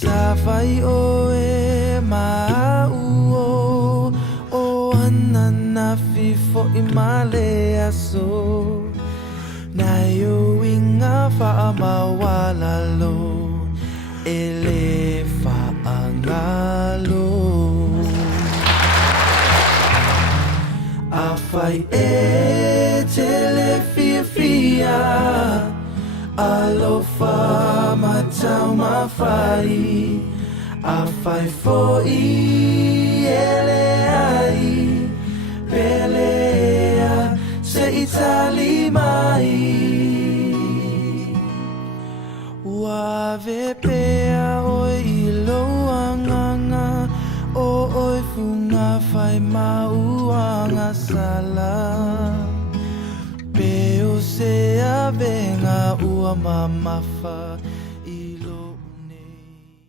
Savai o e ma'u o anana fifo I male aso Nai o inga whaamawalalo ele whaangalo Awhai e tele fia Alofa matau mawhai Awhai fo'i ele ai Pelea se itali mai Ua ve pea